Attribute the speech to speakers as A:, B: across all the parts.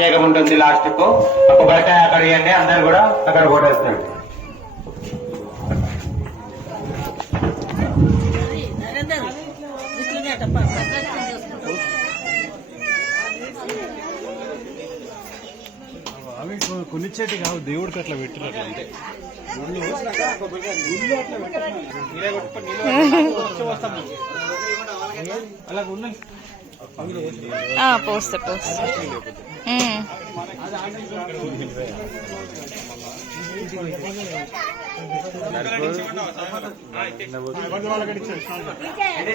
A: అభిషేకం ఉంటుంది లాస్ట్కు. ఒక బరకాయ అక్కడ ఇవ్వండి అందరు కూడా అక్కడ కొట్టేస్తాడు
B: అవి కొ- కావు దేవుడికి అట్లా పెట్టినట్లు అంటే అలా ఉన్నాయి.
C: పోస్తా పోస్తా ఉమ్.
A: ఇది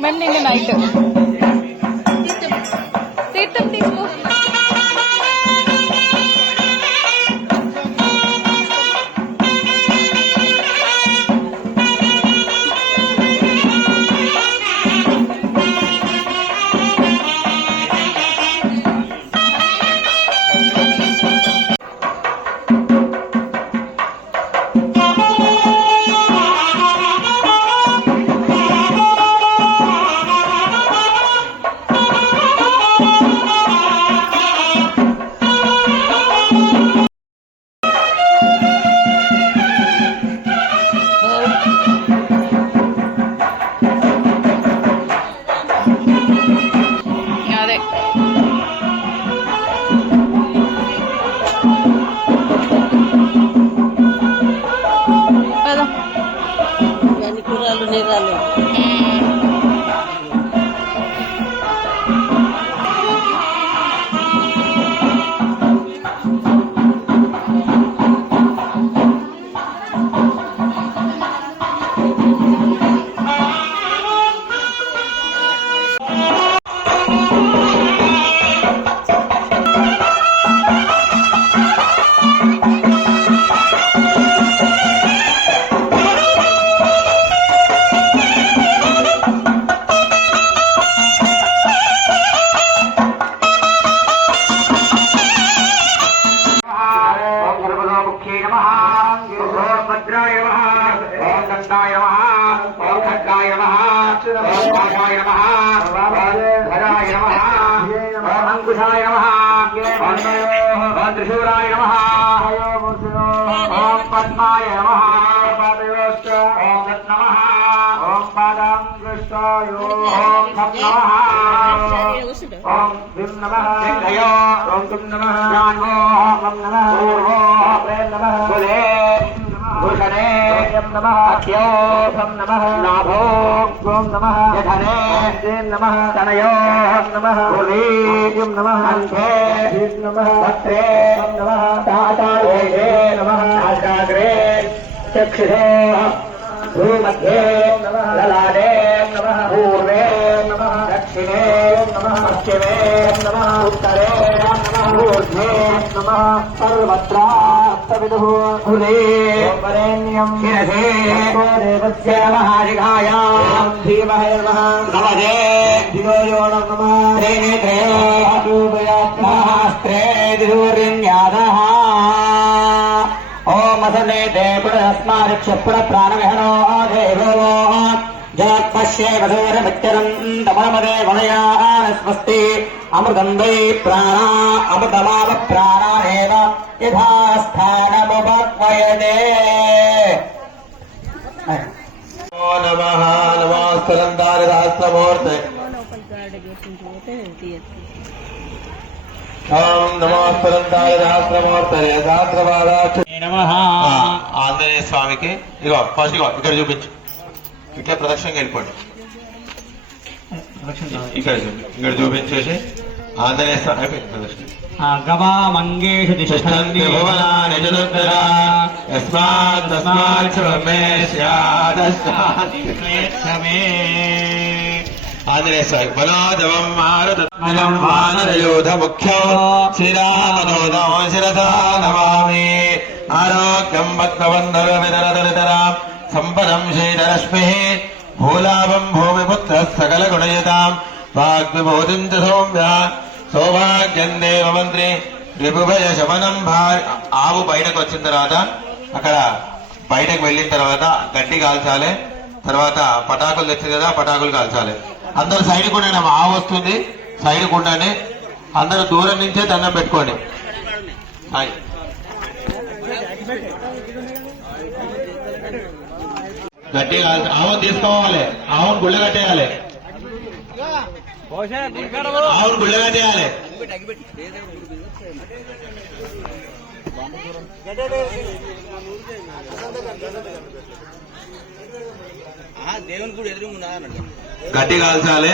D: ಮ್ಯಾಮ್ ನಿನ್ನೆ ನೈಟ್ गयो रोंकुम नमः शानो नम नमः पूर्वो प्रेम नमः कुले भूषणे नमः अख्यो सम नमः नाभो ओम नमः यधने देव नमः तनयो नमः कुलीम नमः अंशे नमः पत्रे नमः तातारे नमः आशाग्रे चक्षुषे भूमध्ये ललाटे पूर्वे दक्षिणे पश्चिमे उत्तरे नमः ऊर्ध्वे नमः सर्वत्रास्तविदुः कुले वरेण्यम् शिरसे देवस्य महाशिखायाम् धीमहे नमः नमदे धियो यो नमः त्रीणि त्रे अपूपयात्मास्त्रे दिशूर्यन्यादः ओम असने ते पुरस्मादिक्षपुर प्राणविहनो देवो జగత్పశ్యే వధూరమిచ్చరం తమామదే వనయాస్మస్తి అమృతం వై ప్రాణా అమృతమావ ప్రాణానేవ యథాస్థానముపక్వయతే
E: నమ నమాస్తలందారి సహస్రమూర్తి ఆంజనేయ స్వామికి ఇగో ఫస్ట్ ఇగో ఇక్కడ చూపించు ఇట్లా ప్రదక్షిణకి వెళ్ళిపోండి. ఇక్కడ ఇక్కడ చూపించేసి ఆంజనేయ స్వామి అయిపోయింది ప్రదక్షిణ.
F: గవామంగేషు
E: ఆంజనేయ స్వామి బలాజవం మారుతం వానరయోధ ముఖ్యో శ్రీరామనోదం శిరసా నమామి. ఆరోగ్యం భక్తవందర విదరదరితరాం సంపదం శ్రీధరశ్మి భూలాభం భూమిపుత్ర సకల గుణయతాం వాగ్విభూతిం చ సౌమ్య. సౌభాగ్యం దేవమంత్రి రిపుభయ శమనం భార్య ఆవు బయటకు వచ్చిన తర్వాత అక్కడ బయటకు వెళ్ళిన తర్వాత గడ్డి కాల్చాలి. తర్వాత పటాకులు తెచ్చింది కదా పటాకులు కాల్చాలి. అందరు సైడ్ కూడా ఆవు వస్తుంది సైడ్ కూడానే అందరు దూరం నుంచే దండం పెట్టుకోండి. కాల్చి. ఆవును తీసుకోవాలి. ఆవును గుళ్ళ కట్టేయాలి. ఆవును గుళ్ళ కట్టేయాలి.
A: దేవుని కూడా అన్నాడు
E: గడ్డి కాల్చాలి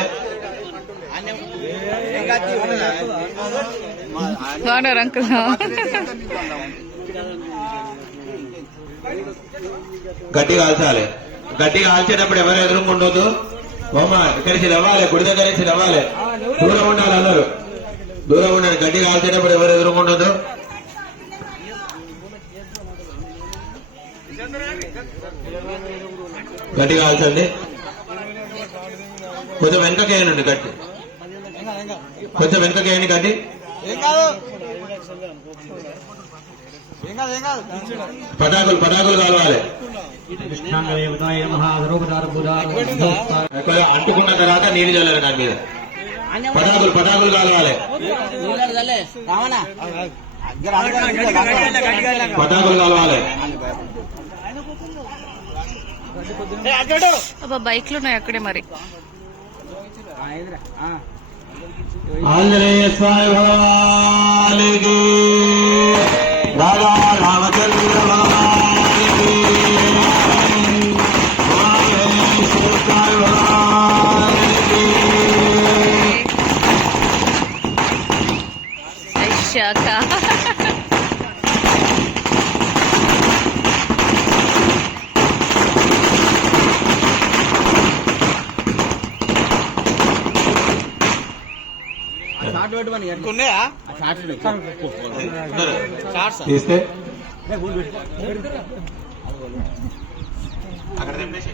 C: అంకుల్.
E: గడ్డి కాల్చాలి. గడ్డి కాల్చేటప్పుడు ఎవరు ఎదురుకుండదు బొమ్మ ఇక్కడికి రవ్వాలి గుడి దగ్గర నుంచి దూరం ఉండాలి అందరు. దూరం ఉండాలి గడ్డి కాల్చేటప్పుడు ఎవరు ఎదురుకుండదు గడ్డి కాల్చండి కొంచెం వెనకకేయండి గడ్డి కొంచెం వెనకకేయండి గడ్డి
A: ఏం కాదు ఏం కాదు ఏం కాదు
E: పటాకులు పటాకులు కొద్దిగా అంటుకున్న తర్వాత నీళ్ళు చల్లాలి దాని మీద. పటాకులు పటాకులు
A: రావనా
E: పటాకులు
C: అబ్బా బైక్లు ఉన్నాయి అక్కడే మరి.
E: ఆంజనేయ స్వామి భగవానికి తీస్తే? అక్కడ తెంపేసి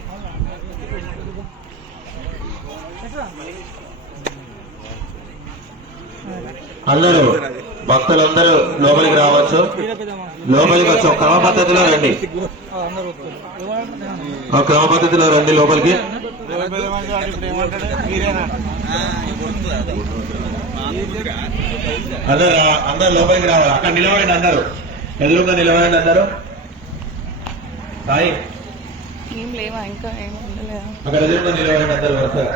E: అందరూ భక్తులందరూ లోపలికి రావచ్చు. లోపలికి వచ్చి ఒక క్రమ పద్ధతిలో రండి. ఒక క్రమ పద్ధతిలో రండి లోపలికి. అందరు అందరు లోపలికి రావాలి. అక్కడ నిలబడండి అందరూ. ఎదురుగా నిలబడండి అందరూ. సాయి
C: ఏం లేవా ఇంకా
E: అక్కడ ఎదురుగా నిలబడండి అందరూ వరుసగా.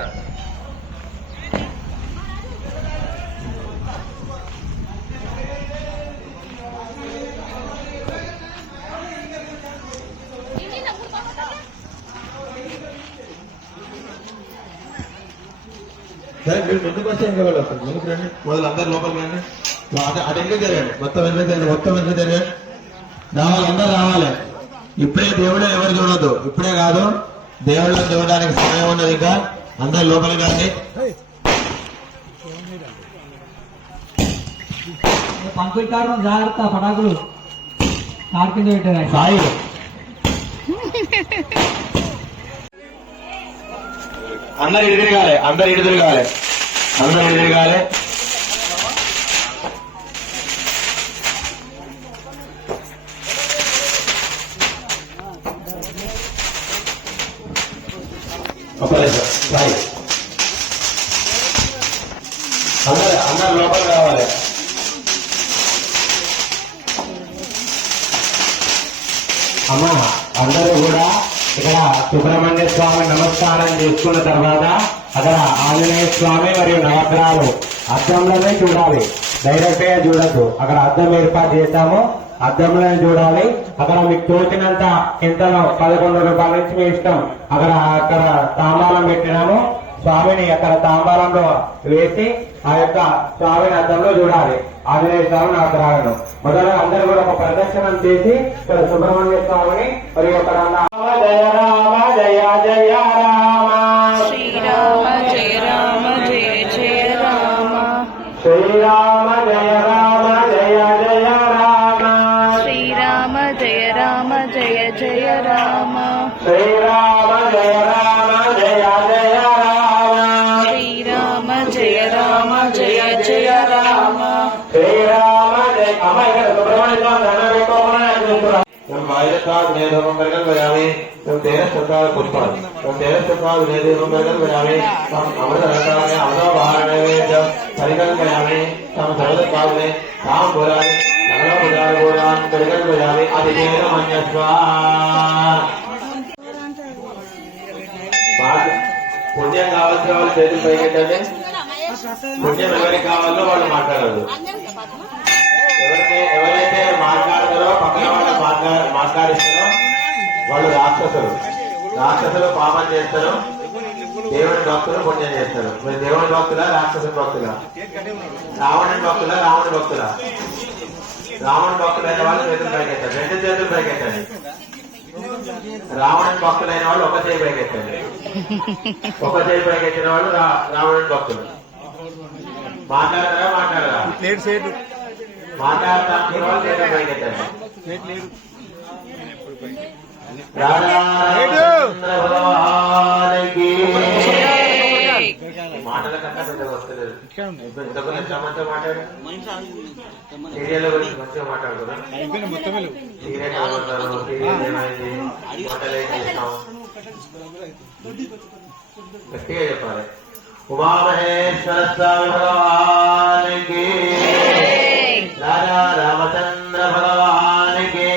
E: సరే మీరు ముందుకు వస్తే ఇంకా వాళ్ళు వస్తారు ముందుకు రండి. మొదలు అందరు లోపలికి రండి. అటు అటు ఎందుకు జరగండి. మొత్తం వెనుక జరగండి? మొత్తం వెనుక జరగండి? రావాలి అందరు రావాలి. ఇప్పుడే దేవుడే ఎవరు చూడొద్దు. ఇప్పుడే కాదు దేవుళ్ళని చూడడానికి సమయం ఉన్నది ఇంకా. అందరు లోపలికి రండి.
G: పంకుల్ కారు జాగ్రత్త పటాకులు. కారు కింద పెట్టారు
E: సాయి. అందరు ఇటు తిరగాలి అందరు ఇటు తిరగాలి అందరు ఇటు తిరగాలి ఒక్క నిమిషం. సాయి అందరు అందరు లోపలికి రావాలి
H: అమ్మ అందరూ కూడా ఇక్కడ సుబ్రహ్మణ్య స్వామి నమస్కారం చేసుకున్న తర్వాత అక్కడ ఆంజనేయ స్వామి మరియు నవగ్రహాలు అద్దంలోనే చూడాలి. డైరెక్ట్గా చూడద్దు. అక్కడ అద్దం ఏర్పాటు చేస్తాము అద్దంలోనే చూడాలి. అక్కడ మీకు తోచినంత ఎంత పదకొండు రూపాయల నుంచి మీ ఇష్టం. అక్కడ అక్కడ తాంబాలం పెట్టినాము. స్వామిని అక్కడ తాంబాలంలో వేసి ఆ యొక్క స్వామిని అద్దంలో చూడాలి. ఆంజనేయ స్వామి నవగ్రహాలను. మొదలు అందరూ కూడా ఒక ప్రదర్శనం చేసి ఇక్కడ సుబ్రహ్మణ్య స్వామిని మరియు అక్కడ జయ రామ జయ జయ
E: वायुसाद नेधम करगल बजावे तुम तेरह सत्ताव पुष्पान तुम तेरह सत्ताव नेधम करगल बजावे हम अमृत रसा में अमृत बाहर में जब परिगल बजावे हम सर्वत काल में काम बोलावे अगला बजावे बोलान परिगल बजावे अधिदेव मन्यस्वा పుణ్యం కావాల్సిన వాళ్ళు చేతులు పైకెట్టండి పుణ్యం ఎవరికి కావాలో వాళ్ళు మాట్లాడదు ఎవరైతే ఎవరైతే మాట్లాడతారో పక్కన వాళ్ళు మాట్లాడిస్తారో వాళ్ళు రాక్షసులు. రాక్షసులు పాపం చేస్తారు. దేవుని భక్తులు పుణ్యం చేస్తారు. మీరు దేవుని భక్తులా రాక్షసుని భక్తులా? రావణుని భక్తులా రావణుని భక్తులా? రావణ భక్తులైన వాళ్ళు చేతులు పైకెత్తారు రెండు చేతులు పైకెత్తండి. రావణుని భక్తులైన వాళ్ళు ఒక చేయి పైకెత్తండి. ఒక చేయి పైకెత్తిన వాళ్ళు రా- రావణుని భక్తులు. మాట్లాడతారా మాట్లాడరా? మాటల కన్నా వస్తలేదు ఇంత గురించి మాట్లాడు సీరియల్ గురించి మంచిగా మాట్లాడుకున్నా సీరియల్ మాటలు ఏం చేస్తాం గట్టిగా చెప్పాలి ఉమామహేశ్వర స్వామి భగవానికి రామచంద్ర భగవానికి.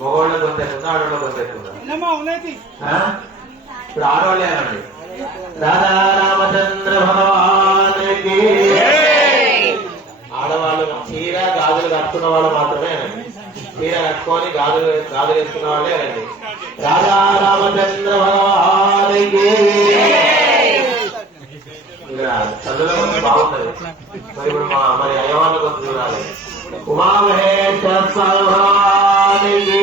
E: మగోళ్ళ గొంతెక్కుందా ఆడోళ్ళ గొంతెక్కుందా ఆ? ఇప్పుడు ఆడవాళ్ళే అనండి. రాధా రామచంద్ర భగవానికి. ఆడవాళ్ళు చీర గాజులు కట్టుకున్న వాళ్ళు మాత్రమే చీర కట్టుకొని గాజులు గాజులు వేసుకున్న వాళ్ళే అనండి. రాధా రామచంద్ర భగవానికి. చదువులో బాగుంటది. మరి ఇప్పుడు మా కొంచెం చూడాలి ఉమామహేశ్వర స్వామి భగవానికి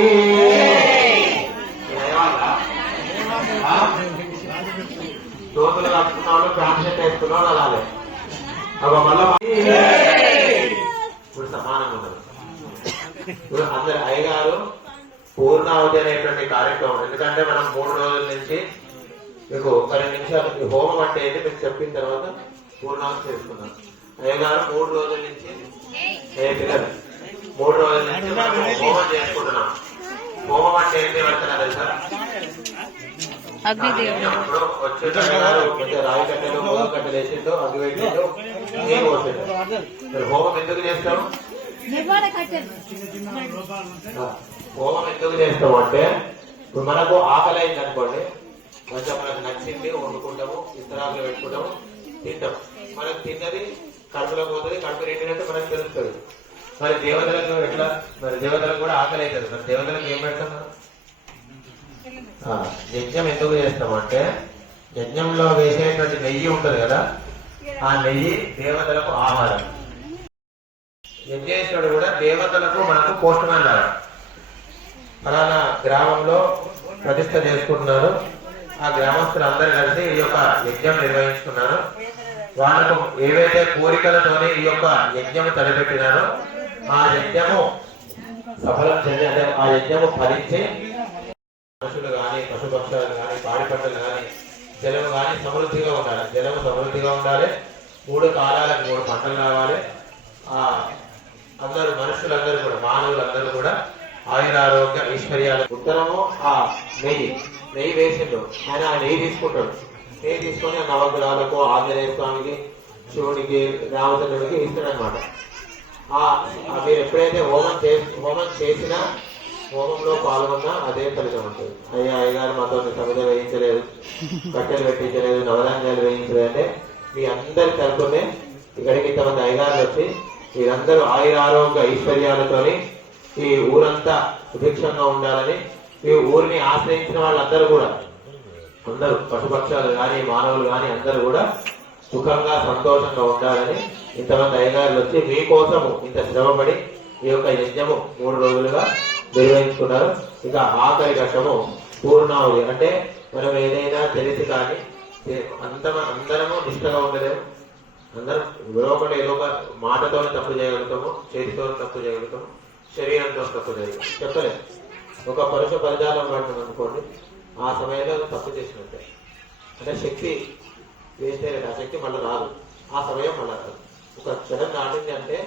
E: ఈ దోతులు కట్టుకున్న ప్యాంట్ షర్ట్ వేసుకున్న అలాగే. అవ మళ్ళా ఇప్పుడు సమానం ఉండదు. ఇప్పుడు అందరు అయ్యగారు పూర్ణావతి అనేటువంటి కార్యక్రమం. ఎందుకంటే మనం మూడు రోజుల నుంచి మీకు ఒక రెండు నిమిషాలు హోమం అంటే ఏంటి? మీకు చెప్పిన తర్వాత పూర్ణావతి చేసుకున్నాం అయ్యగారు మూడు రోజుల నుంచి మూడు రోజుల నుంచి మనం హోమం చేసుకుంటున్నాం. హోమం అంటే ఏంటి వచ్చినా తెలుసా?
C: అగ్నిదేవుడు.
E: ఇప్పుడు వచ్చే గారు కొంచెం రాయి కట్టెలు మూడు కట్టెలు వేసిండు అగ్గి పెట్టిండు పోసిండు. మరి హోమం ఎందుకు చేస్తాం? హోమం ఎందుకు చేస్తాం అంటే ఇప్పుడు మనకు ఆకలి అయింది అనుకోండి కొంచెం మనకు నచ్చింది వండుకుంటాము ఇస్తరాకులు పెట్టుకుంటాము తింటాం. మనకు తిన్నది కడుపులో పోతుంది కడుపు నిండినట్టు మనకు తెలుస్తుంది మరి దేవతలకు ఎట్లా? మరి దేవతలకు కూడా ఆకలి అవుతుంది. మరి దేవతలకు ఏం పెడతాం మనం? యజ్ఞం ఎందుకు చేస్తామంటే యజ్ఞంలో వేసేటువంటి నెయ్యి ఉంటుంది కదా ఆ నెయ్యి దేవతలకు ఆహారం. యజ్ఞేశ్వరుడు కూడా దేవతలకు మనకు పోస్ట్మాన్ లాగా ఫలానా గ్రామంలో ప్రతిష్ట చేసుకుంటున్నారు. ఆ గ్రామస్తులందరూ కలిసి ఈ యొక్క యజ్ఞం నిర్వహించుకున్నారు వాళ్ళకు ఏవైతే కోరికలతోనే ఈ యొక్క యజ్ఞము తలపెట్టినారో ఆ యజ్ఞము సఫలం చెంది అంటే ఆ యజ్ఞము ఫలించి మనుషులు కానీ పశుపక్షాలు కానీ పాడి పంటలు కానీ జలము కానీ సమృద్ధిగా ఉండాలి. జలము సమృద్ధిగా ఉండాలి. మూడు కాలాలకు మూడు పంటలు రావాలి. ఆ అందరూ మనుషులందరూ కూడా మానవులందరూ కూడా ఆయురారోగ్య ఐశ్వర్యాలు ఉత్తరము. ఆ నెయ్యి. నెయ్యి వేసిండు. ఆయన ఆ నెయ్యి తీసుకుంటాడు. పేరు తీసుకొని ఆ నవగ్రహాలకు ఆంజనేయ స్వామికి శివుడికి రామచంద్రుడికి ఇస్తాడనమాట ఆ మీరు ఎప్పుడైతే హోమం చే హోమం చేసినా హోమంలో పాల్గొన్నా అదే ఫలితం ఉంటుంది. అయ్యా అయ్యగారు మాతో సమిత వేయించలేదు కట్టెలు పెట్టించలేదు నవధాన్యాలు వేయించలేదు అంటే మీ అందరి తరపునే ఇక్కడికి ఇంతమంది అయ్యగారులు వచ్చి మీరందరూ ఆయుర ఆరోగ్య ఐశ్వర్యాలతోని ఈ ఊరంతా సుభిక్షంగా ఉండాలని ఈ ఊరిని ఆశ్రయించిన వాళ్ళందరూ కూడా అందరూ పశుపక్షాలు కానీ మానవులు కానీ అందరూ కూడా సుఖంగా సంతోషంగా ఉండాలని ఇంతమంది అయ్యగారులు వచ్చి మీకోసము ఇంత శ్రమపడి ఈ యొక్క యజ్ఞము మూడు రోజులుగా నిర్వహించుకున్నారు. ఇక ఆఖరి ఘట్టము పూర్ణావళి. అంటే మనం ఏదైనా తెలిసి కానీ అంత అందరము నిష్టగా ఉండలేము. అందరం లోపల ఏదో ఒక మాటతోనే తప్పు చేయగలుగుతాము చేతితో తప్పు చేయగలుగుతాము శరీరంతో తప్పు చేయగలుగుతాం చెప్పలేదు ఒక పరుష పరిజాలం పడుతుంది అనుకోండి. ఆ సమయంలో తప్పు చేసినట్టే. అంటే శక్తి వేస్తే ఆ శక్తి మళ్ళీ రాదు. ఆ సమయం మళ్ళీ రాదు. ఒక క్షణం దాటింది అంటే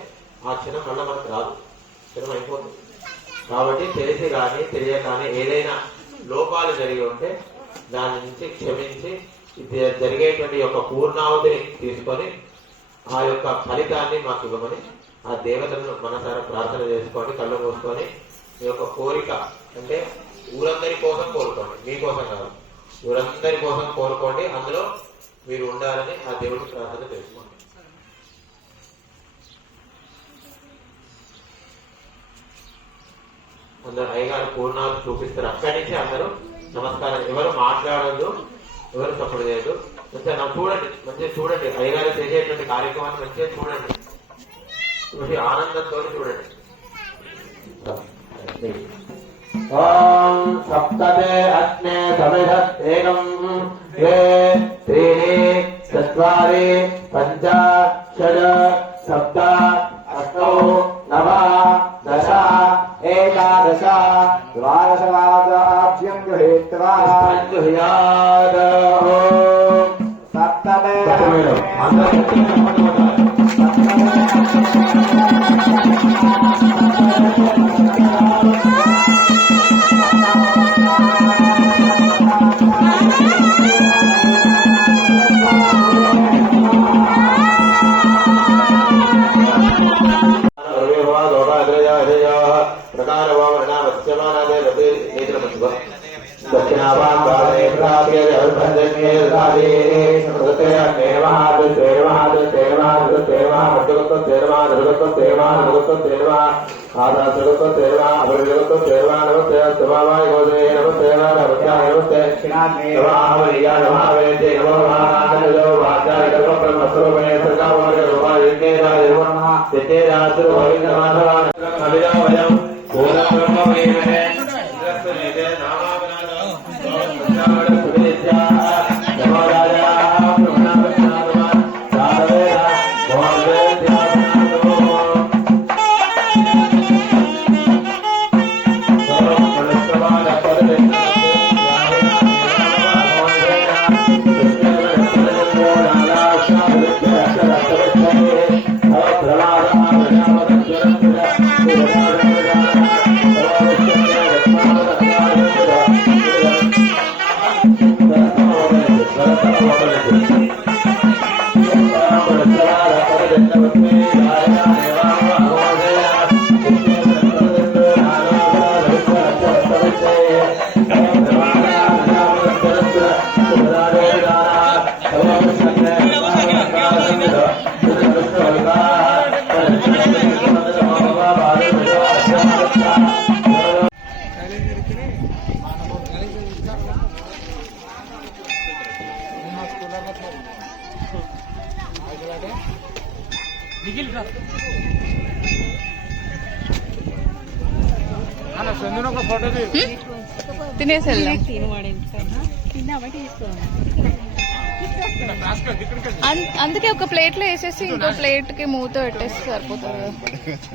E: ఆ క్షణం మళ్ళీ మనకు రాదు. క్షణం అయిపోతుంది. కాబట్టి తెలిసి కానీ తెలియక కానీ ఏదైనా లోపాలు జరిగి ఉంటే దాని నుంచి క్షమించి జరిగేటువంటి యొక్క పూర్ణావతిని తీసుకొని ఆ యొక్క ఫలితాన్ని మాకు ఇవ్వమని ఆ దేవతలను మనసారా ప్రార్థన చేసుకొని కళ్ళు మూసుకొని మీ యొక్క కోరిక అంటే ఊరందరి కోసం కోరుకోండి మీకోసం కాదు. ఊరందరి కోసం కోరుకోండి అందులో మీరు ఉండాలని ఆ దేవుడికి ప్రార్థన చేసుకోండి అందరు అయ్యగారు పూర్ణాలు చూపిస్తారు. అక్కడి నుంచి అందరూ నమస్కారం. ఎవరు మాట్లాడద్దు ఎవరు తప్పుడు చేయదు మంచిగా నాకు చూడండి. మంచిగా చూడండి. అయ్యగారు చేసేటువంటి కార్యక్రమాన్ని మంచిగా చూడండి. చూసి ఆనందంతో చూడండి. ॐ सप्तमे अग्ने समिधत् एकम् द्वे त्रीणि चत्वारि पञ्च षड् सप्त अष्टौ नव दश
A: एकादश। द्वादशवादाभ्यम् गृहीतवान् सप्तमे सप्तमे
E: ఓం సప్తమే అగ్నే సమిధేనం ద్వే త్రీణి చత్వారి పంచ షడ్ సప్త అష్టౌ నవ దశ ఏకాదశ ద్వాదశవాదాభ్యం గృహీత్వా గృహ్యాద్ సప్తమే ప్రమాద
C: వెళ్దాం అందుకే ఒక ప్లేట్లో వేసేసి ఇంకో ప్లేట్కి మూత పెట్టేసి సరిపోతుంది. కదా